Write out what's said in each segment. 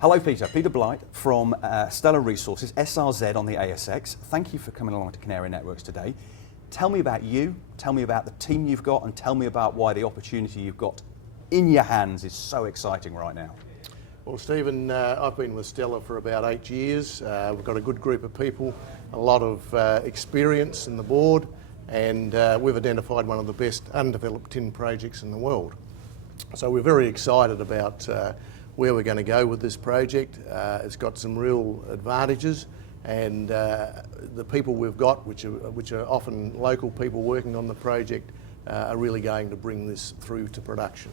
Hello Peter, Peter Blight from Stellar Resources, SRZ on the ASX. Thank you for coming along to Canary Networks today. Tell me about you, tell me about the team you've got, and tell me about why the opportunity you've got in your hands is so exciting right now. Well, Stephen, I've been with Stellar for about 8 years. We've got a good group of people, a lot of experience in the board, and we've identified one of the best undeveloped tin projects in the world. So we're very excited about where we're going to go with this project. It's got some real advantages, and the people we've got, which are often local people working on the project, are really going to bring this through to production.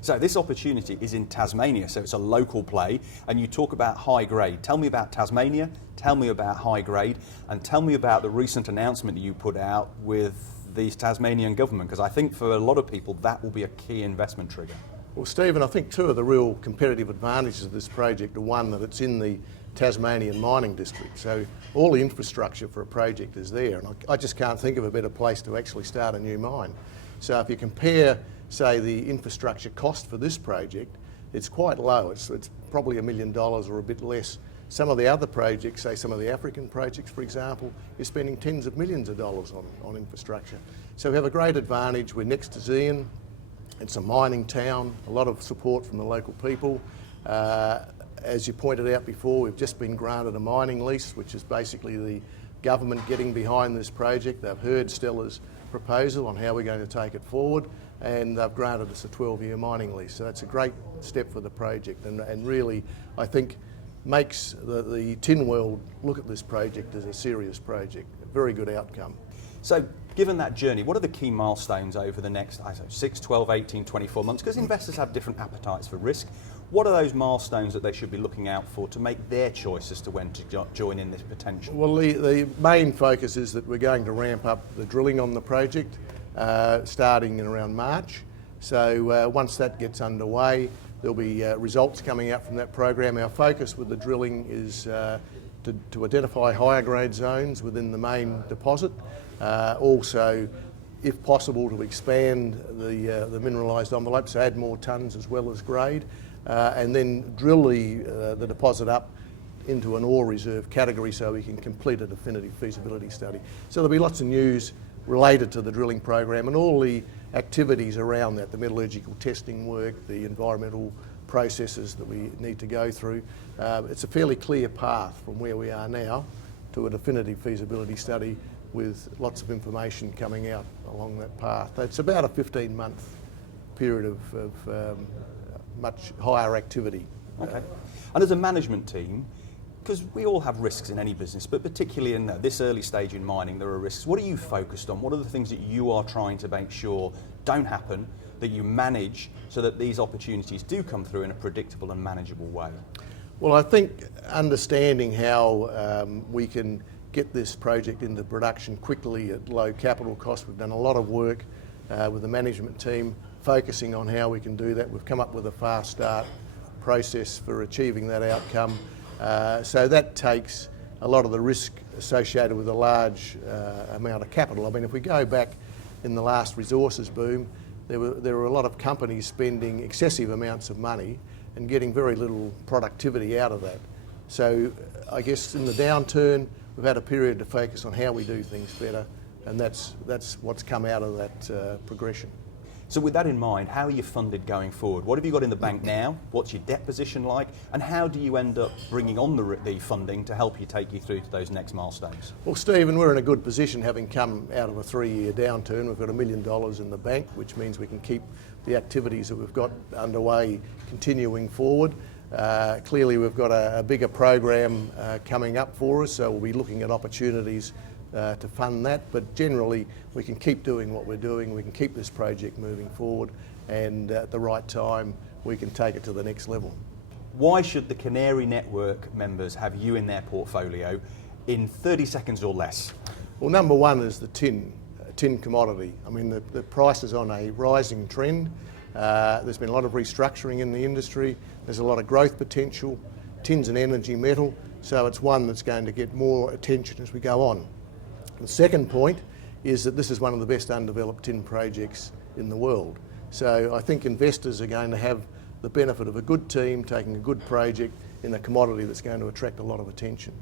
So this opportunity is in Tasmania, so it's a local play, and you talk about high grade. Tell me about Tasmania, tell me about high grade, and tell me about the recent announcement you put out with the Tasmanian government, because I think for a lot of people that will be a key investment trigger. Well, Stephen, I think two of the real competitive advantages of this project are, one, that it's in the Tasmanian mining district, so all the infrastructure for a project is there, and I just can't think of a better place to actually start a new mine. So if you compare, say, the infrastructure cost for this project, it's quite low. It's probably $1 million or a bit less. Some of the other projects, say some of the African projects, for example, you're spending tens of millions of dollars on infrastructure. So we have a great advantage. We're next to Zeehan. It's a mining town, a lot of support from the local people. As you pointed out before, we've just been granted a mining lease, which is basically the government getting behind this project. They've heard Stellar's proposal on how we're going to take it forward, and they've granted us a 12-year mining lease. So that's a great step for the project, and really, I think, makes the tin world look at this project as a serious project. A very good outcome. So given that journey, what are the key milestones over the next, 6, 12, 18, 24 months? Because investors have different appetites for risk. What are those milestones that they should be looking out for to make their choice as to when to join in this potential? Well, the main focus is that we're going to ramp up the drilling on the project, starting in around March. So once that gets underway, there'll be results coming out from that program. Our focus with the drilling is to identify higher grade zones within the main deposit. Also, if possible, to expand the mineralised envelope, so add more tonnes as well as grade, and then drill the deposit up into an ore reserve category so we can complete a definitive feasibility study. So there'll be lots of news related to the drilling program and all the activities around that, the metallurgical testing work, the environmental processes that we need to go through. It's a fairly clear path from where we are now to a definitive feasibility study with lots of information coming out along that path. It's about a 15-month period of much higher activity. Okay. And as a management team, because we all have risks in any business, but particularly in this early stage in mining, there are risks. What are you focused on? What are the things that you are trying to make sure don't happen, that you manage so that these opportunities do come through in a predictable and manageable way? Well, I think understanding how we can get this project into production quickly at low capital cost. We've done a lot of work with the management team focusing on how we can do that. We've come up with a fast start process for achieving that outcome. So that takes a lot of the risk associated with a large amount of capital. I mean, if we go back in the last resources boom, there were a lot of companies spending excessive amounts of money and getting very little productivity out of that. So I guess in the downturn, we've had a period to focus on how we do things better, and that's what's come out of that progression. So with that in mind, how are you funded going forward? What have you got in the bank now? What's your debt position like? And how do you end up bringing on the funding to help you take you through to those next milestones? Well, Stephen, we're in a good position having come out of a 3-year downturn. We've got $1 million in the bank, which means we can keep the activities that we've got underway continuing forward. Clearly, we've got a bigger program coming up for us, so we'll be looking at opportunities to fund that, but generally we can keep doing what we're doing, we can keep this project moving forward, and at the right time we can take it to the next level. Why should the Canary Network members have you in their portfolio in 30 seconds or less? Well, number one is the tin commodity. I mean, the price is on a rising trend. There's been a lot of restructuring in the industry. There's a lot of growth potential. Tin's an energy metal, so it's one that's going to get more attention as we go on. The second point is that this is one of the best undeveloped tin projects in the world. So I think investors are going to have the benefit of a good team taking a good project in a commodity that's going to attract a lot of attention.